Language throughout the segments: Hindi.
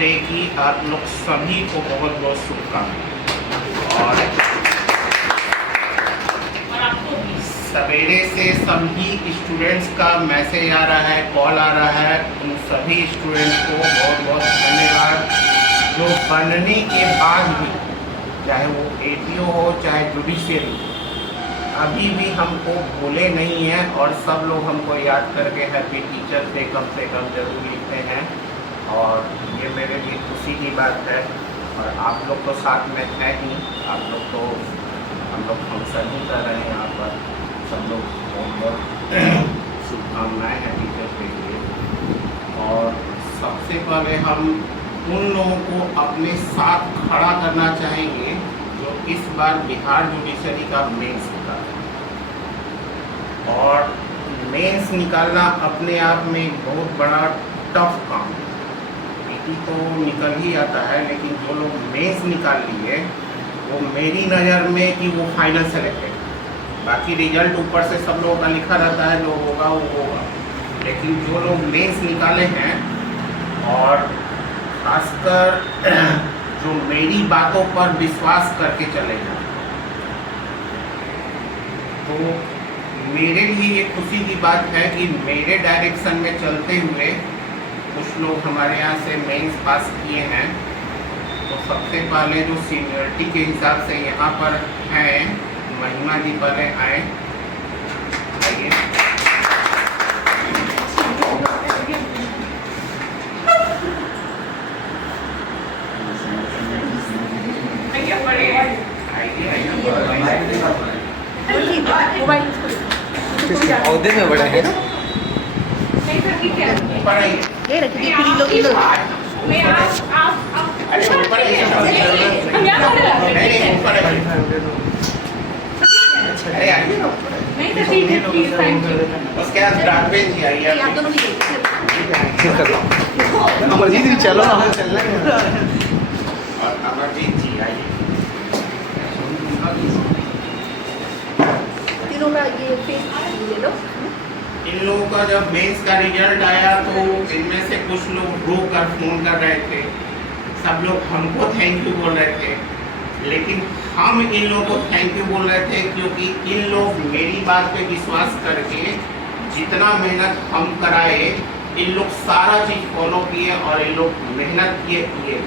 डे की आप लोग सभी को बहुत बहुत शुभकामनाएं। और सवेरे से सभी स्टूडेंट्स का मैसेज आ रहा है, कॉल आ रहा है, उन सभी स्टूडेंट्स को बहुत बहुत धन्यवाद जो बनने के बाद भी, चाहे वो एटीओ हो चाहे जुडिशियरी, अभी भी हमको भूले नहीं हैं और सब लोग हमको याद करके हैप्पी टीचर्स डे कम से कम जरूर लिखते हैं। और ये मेरे लिए खुशी की बात है। और आप लोग तो साथ में है ही, आप लोग तो हम लोग फंक्शन ही कर रहे हैं यहाँ पर, सब लोग बहुत शुभकामनाएँ हैं टीचर्स डे के लिए। और सबसे पहले हम उन लोगों को अपने साथ खड़ा करना चाहेंगे जो इस बार बिहार जुडिशरी का मेंस निकाला। और मेंस निकालना अपने आप में एक बहुत बड़ा टफ काम है। पीटी तो निकल ही आता है, लेकिन जो लोग मेंस निकाल लिए वो मेरी नज़र में कि वो फाइनल सेलेक्टेड, बाकी रिजल्ट ऊपर से सब लोगों का लिखा रहता है, जो होगा वो होगा। लेकिन जो लोग मेंस निकाले हैं और खासकर जो मेरी बातों पर विश्वास करके चले हैं, तो मेरे लिए ये खुशी की बात है कि मेरे डायरेक्शन में चलते हुए कुछ लोग हमारे यहाँ से मेंस पास किए हैं। तो सबसे पहले जो सीनियरिटी के हिसाब से यहाँ पर हैं, महिमा जी पहले आए, आइए। पौधे में बड़े हैं ना, ये रखिए किलो किलो। अरे ऊपर नहीं तो ठीक है, थैंक यू। उसके बाद राघवेंद्र जी आइए। आप दोनों भी अमरजीत जी चलो ना, हम चलना है। और अमरजीत जी आइए। तीनों का ये फेस ले लो। इन लोगों का जब मेंस का रिजल्ट आया तो इनमें से कुछ लोग रो कर फोन कर रहे थे, सब लोग हमको थैंक यू बोल रहे थे, लेकिन हम इन लोगों को थैंक यू बोल रहे थे क्योंकि इन लोग मेरी बात पे विश्वास करके जितना मेहनत हम कराए, इन लोग सारा चीज़ फॉलो किए और इन लोग मेहनत किए,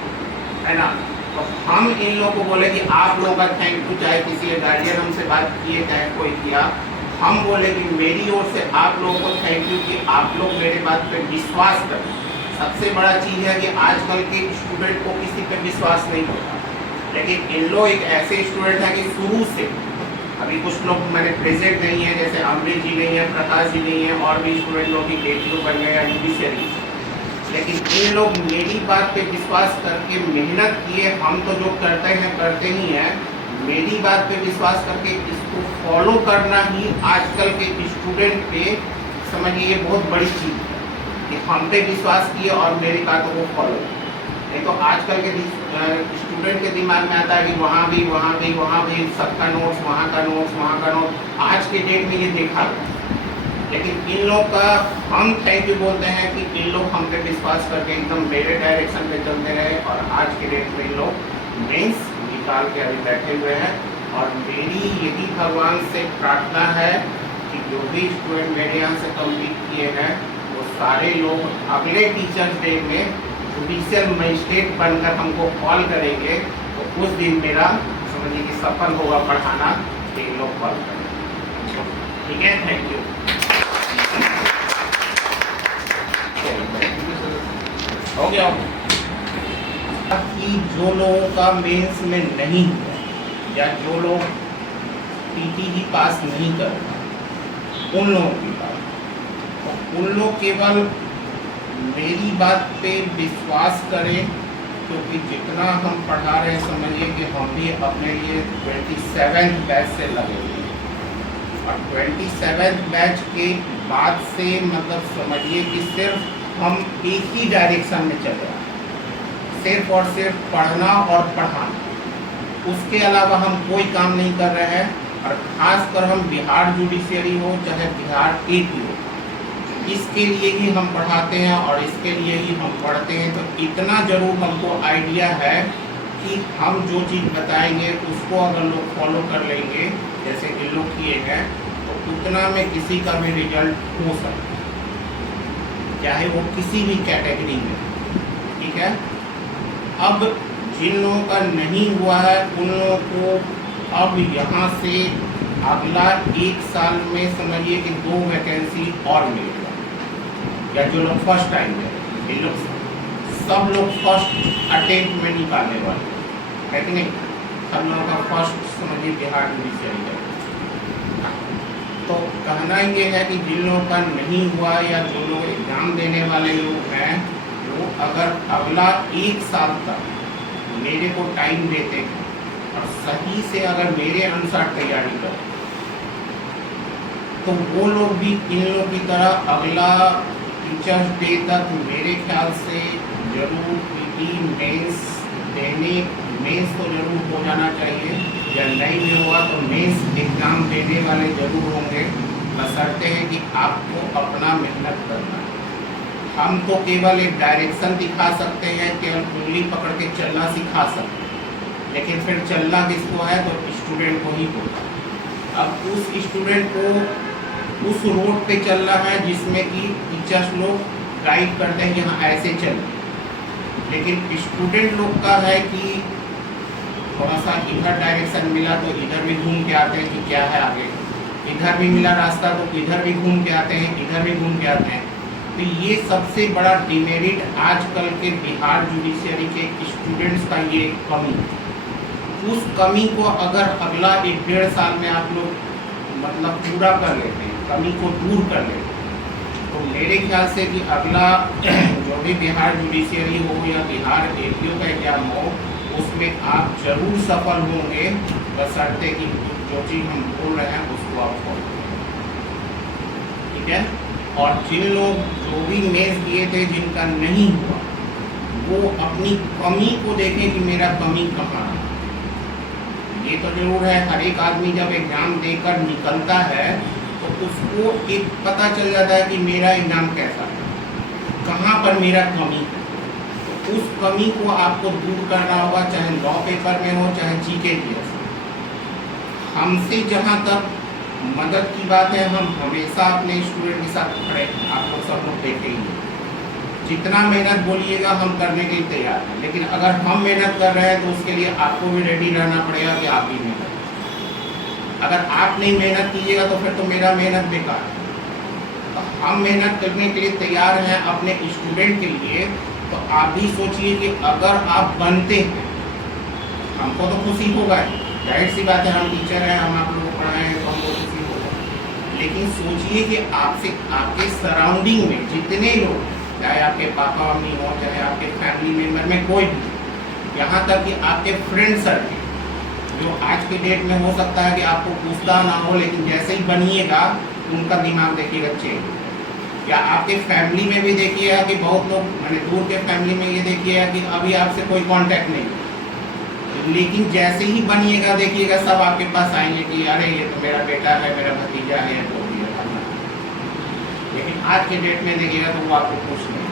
है ना। तो हम इन लोगों को बोले कि आप लोगों का थैंक यू, चाहे किसी गार्जियन हमसे बात किए चाहे कोई किया, हम बोले कि मेरी ओर से आप लोगों को थैंक यू कि आप लोग मेरे बात पे विश्वास करें। सबसे बड़ा चीज़ है कि आजकल के स्टूडेंट को किसी पे विश्वास नहीं होता, लेकिन इन लोग एक ऐसे स्टूडेंट हैं कि शुरू से, अभी कुछ लोग मैंने प्रेजेंट नहीं है, जैसे अमृत जी नहीं है, प्रकाश जी नहीं है, और भी स्टूडेंट लोग की एटीओ बन गए या जुडिशियरी, लेकिन इन लोग मेरी बात पे विश्वास करके मेहनत किए। हम तो जो करते हैं करते ही हैं, मेरी बात पे विश्वास करके इसको फॉलो करना ही आजकल के स्टूडेंट पे, समझिए ये बहुत बड़ी चीज़ है कि हम पे विश्वास किए और मेरी बातों को फॉलो। नहीं तो आजकल के स्टूडेंट के दिमाग में आता है कि वहाँ भी सबका नोट्स, वहाँ का नोट्स। आज के डेट में ये देखा, लेकिन इन लोग का हम थैंक यू बोलते हैं कि इन लोग हम पे विश्वास करके एकदम मेरे डायरेक्शन पे चलते रहे और आज के डेट में इन लोग मेंस निकाल के अभी बैठे हुए हैं। और मेरी यही भगवान से प्रार्थना है कि जो भी स्टूडेंट मेरे यहाँ से कंप्लीट किए हैं वो सारे लोग अगले टीचर्स डे में जुडिशियल मजिस्ट्रेट बनकर हमको कॉल करेंगे, तो उस दिन मेरा समझिए कि सफल होगा पढ़ाना, कि लोग कॉल करेंगे। ठीक है, थैंक यू। हो गया कि जो लोगों का मेंस में नहीं हुआ या जो लोग पीटी ही पास नहीं कर रहे, उन लोगों की बात, तो उन लोग केवल मेरी बात पे विश्वास करें, क्योंकि जितना हम पढ़ा रहे हैं समझिए कि हम भी अपने लिए 27th बैच से लगे हुए हैं। और 27th बैच के बाद से मतलब समझिए कि सिर्फ हम एक ही डायरेक्शन में चल रहे हैं, सिर्फ और सिर्फ पढ़ना और पढ़ाना, उसके अलावा हम कोई काम नहीं कर रहे हैं। और खासकर हम बिहार जुडिशियरी हो चाहे बिहार एटी हो, इसके लिए ही हम पढ़ाते हैं और इसके लिए ही हम पढ़ते हैं। तो इतना ज़रूर हमको आइडिया है कि हम जो चीज़ बताएंगे उसको अगर लोग फॉलो कर लेंगे जैसे कि लोग किए हैं तो उतना में किसी का भी रिजल्ट हो सकता है, चाहे वो किसी भी कैटेगरी में। ठीक है, अब जिन लोगों का नहीं हुआ है उन लोगों को अब यहाँ से अगला 1 साल में समझिए कि 2 वैकेंसी और मिलेगा, या जो लोग फर्स्ट टाइम में ये लोग सब लोग फर्स्ट अटेम्प्ट में निकालने वाले है कि नहीं। सब लोगों का फर्स्ट समझिए बिहार जुडिशियरी है। तो कहना ये है कि जिन लोगों का नहीं हुआ या जो लोग एग्ज़ाम देने वाले लोग हैं वो अगर अगला 1 साल तक मेरे को टाइम देते हैं और सही से अगर मेरे अनुसार तैयारी करें तो वो लोग भी इन लोगों की तरह अगला टीचर्स डे तक मेरे ख्याल से जरूर पीटी मेंस देने, मेंस तो जरूर हो जाना चाहिए, या नहीं भी हुआ तो मेंस एग्ज़ाम देने वाले जरूर होंगे, बशर्ते हैं कि आपको अपना मेहनत करना है। हम तो केवल एक डायरेक्शन दिखा सकते हैं, केवल उंगली पकड़ के चलना सिखा सकते हैं, लेकिन फिर चलना किसको है तो स्टूडेंट को ही होगा। अब उस स्टूडेंट को उस रोड पे चलना है जिसमें कि टीचर्स लोग गाइड करते हैं यहाँ ऐसे चल, लेकिन स्टूडेंट लोग का है कि थोड़ा सा इधर डायरेक्शन मिला तो इधर भी घूम के आते हैं कि क्या है आगे, इधर भी मिला रास्ता तो इधर भी घूम के आते हैं, इधर भी घूम के आते हैं। तो ये सबसे बड़ा डिमेरिट आजकल के बिहार जुडिशियरी के स्टूडेंट्स का ये कमी। उस कमी को अगर अगला 1-1.5 साल में आप लोग मतलब पूरा कर लेते हैं, कमी को दूर कर लेते हैं, तो मेरे ख्याल से कि अगला जो भी बिहार जुडिशियरी हो या बिहार एपीओ का एग्जाम हो उसमें आप जरूर सफल होंगे, बशर्ते कि जो चीज़ हम बोल रहे हैं उसको आप फॉलो करें। ठीक है, और जिन लोग जो भी मेंस दिए थे जिनका नहीं हुआ वो अपनी कमी को देखें कि मेरा कमी कहाँ है। ये तो जरूर है, हर एक आदमी जब एग्ज़ाम देकर निकलता है तो उसको एक पता चल जाता है कि मेरा एग्ज़ाम कैसा है, कहाँ पर मेरा कमी है। तो उस कमी को आपको दूर करना होगा, चाहे लॉ पेपर में हो चाहे जीके जीएस। हमसे जहाँ तक मदद की बात है हम हमेशा अपने स्टूडेंट के साथ खड़े हैं, आप लोग सब लोग देखेंगे। जितना मेहनत बोलिएगा हम करने के लिए तैयार हैं, लेकिन अगर हम मेहनत कर रहे हैं तो उसके लिए आपको भी रेडी रहना पड़ेगा कि आप भी मेहनत। अगर आप नहीं मेहनत कीजिएगा तो फिर तो मेरा मेहनत बेकार है। तो हम मेहनत करने के लिए तैयार हैं अपने स्टूडेंट के लिए। तो आप भी सोचिए कि अगर आप बनते हैं हमको तो खुशी होगा, जाहिर सी बात है, हम टीचर हैं, हम आप लोग को पढ़ाएं तो हमको खुशी होगा। लेकिन सोचिए कि आपसे आपके सराउंडिंग में जितने लोग, चाहे आपके पापा मम्मी हो, चाहे आपके फैमिली मेम्बर में कोई भी, यहाँ तक कि आपके फ्रेंड सर्कल, जो आज के डेट में हो सकता है कि आपको पूछता ना हो, लेकिन जैसे ही बनिएगा उनका दिमाग देखिएगा चेंज। या आपके फैमिली में भी देखिएगा कि बहुत लोग, मैंने दूर के फैमिली में ये देखिएगा कि अभी आपसे कोई कांटेक्ट नहीं, लेकिन जैसे ही बनिएगा देखिएगा सब आपके पास आएंगे कि अरे ये तो मेरा बेटा है, मेरा भतीजा है, तो भी है। लेकिन आज के डेट में देखिएगा तो वो आपको कुछ नहीं।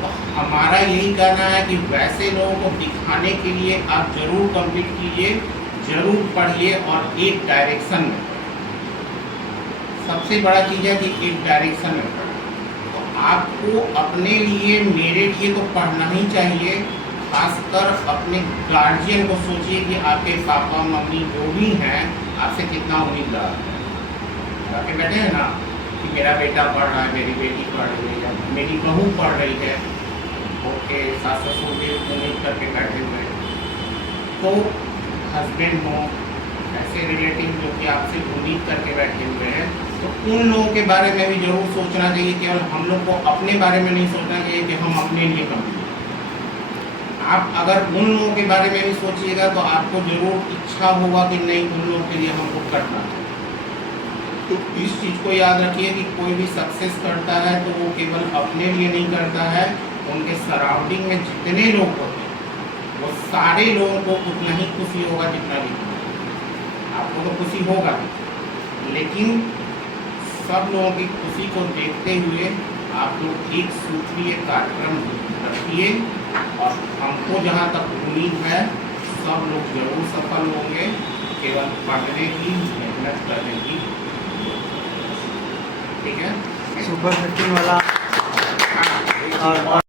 तो हमारा यही कहना है कि वैसे लोगों को दिखाने के लिए आप जरूर कंप्लीट कीजिए, जरूर पढ़िए, और एक डायरेक्शन में। सबसे बड़ा चीज़ है कि एक डायरेक्शन में पढ़िए। तो आपको अपने लिए, मेरे लिए तो पढ़ना ही चाहिए। खासकर अपने गार्जियन को सोचिए कि आपके पापा मम्मी जो भी हैं आपसे कितना उम्मीदवार है। आपके बैठे हैं ना कि मेरा बेटा पढ़ रहा है, मेरी बेटी पढ़ रही है, मेरी बहू पढ़ रही है, ओके, सास ससुर भी उम्मीद करके बैठे हुए हैं। तो हस्बैंड हो, ऐसे रिलेटिव जो कि आपसे उम्मीद करके बैठे हुए हैं, तो उन लोगों के बारे में भी जरूर सोचना चाहिए। केवल हम लोग को अपने बारे में नहीं सोचना चाहिए कि हम अपने लिए कम। आप अगर उन लोगों के बारे में भी सोचिएगा तो आपको जरूर इच्छा होगा कि नहीं, उन लोगों के लिए हमको करना है। तो इस चीज़ को याद रखिए कि कोई भी सक्सेस करता है तो वो केवल अपने लिए नहीं करता है, उनके सराउंडिंग में जितने लोग होते हैं वो सारे लोगों को उतना ही खुशी होगा जितना भी आपको तो खुशी होगा, लेकिन सब लोगों की खुशी को देखते हुए आप लोग एक सूत्रीय कार्यक्रम रखिए और हमको जहाँ तक उम्मीद है सब लोग जरूर सफल होंगे, केवल पढ़ने की मेहनत करने की। ठीक है, सुपर 15 वाला हाँ, और